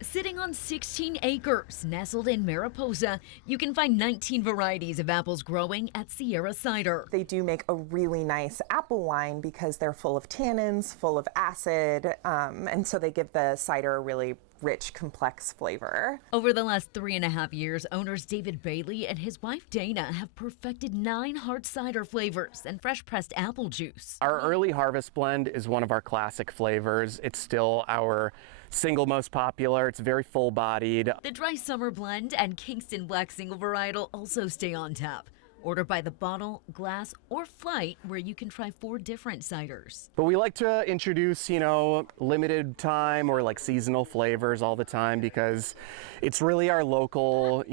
Sitting on 16 acres, nestled in Mariposa, you can find 19 varieties of apples growing at Sierra Cider. They do make a really nice apple wine because they're full of tannins, full of acid, and so they give the cider a really rich, complex flavor. Over the last 3.5 years, owners David Bailey and his wife Dana have perfected 9 hard cider flavors and fresh pressed apple juice. Our early harvest blend is one of our classic flavors. It's still our single most popular. It's very full bodied. The dry summer blend and Kingston Black single varietal also stay on tap. Order by the bottle, glass, or flight, where you can try 4 different ciders. But we like to introduce, limited time or like seasonal flavors all the time because it's really our local,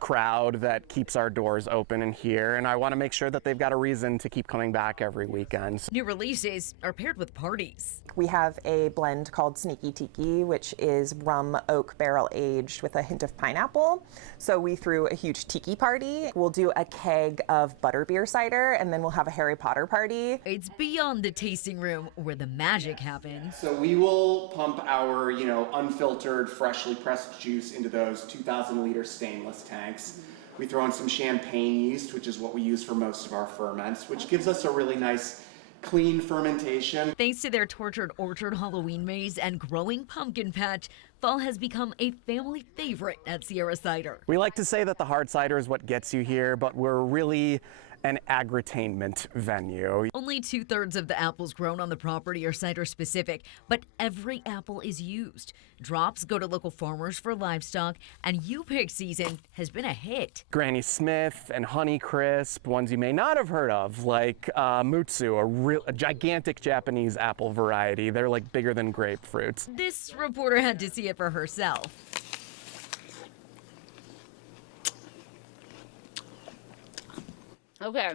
crowd that keeps our doors open in here. And I want to make sure that they've got a reason to keep coming back every weekend. New releases are paired with parties. We have a blend called Sneaky Tiki, which is rum oak barrel aged with a hint of pineapple. So we threw a huge tiki party. We'll do a keg of butterbeer cider, and then we'll have a Harry Potter party. It's beyond the tasting room where the magic happens. So we will pump our, unfiltered, freshly pressed juice into those 2,000-liter stainless tanks. We throw in some champagne yeast, which is what we use for most of our ferments, which gives us a really nice clean fermentation. Thanks to their tortured orchard Halloween maze and growing pumpkin patch, fall has become a family favorite at Sierra Cider. We like to say that the hard cider is what gets you here, but we're really an agritainment venue. Only 2/3 of the apples grown on the property are cider specific, but every apple is used. Drops go to local farmers for livestock, and U-Pick season has been a hit. Granny Smith and Honeycrisp, ones you may not have heard of, like Mutsu, a gigantic Japanese apple variety. They're like bigger than grapefruits. This reporter had to see it for herself. Okay.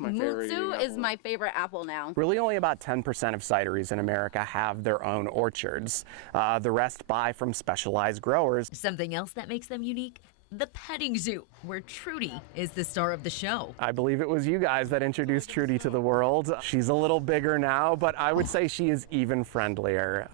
Mutsu is my favorite apple now. Really only about 10% of cideries in America have their own orchards. The rest buy from specialized growers. Something else that makes them unique? The petting zoo, where Trudy is the star of the show. I believe it was you guys that introduced Trudy to the world. She's a little bigger now, but I would say she is even friendlier.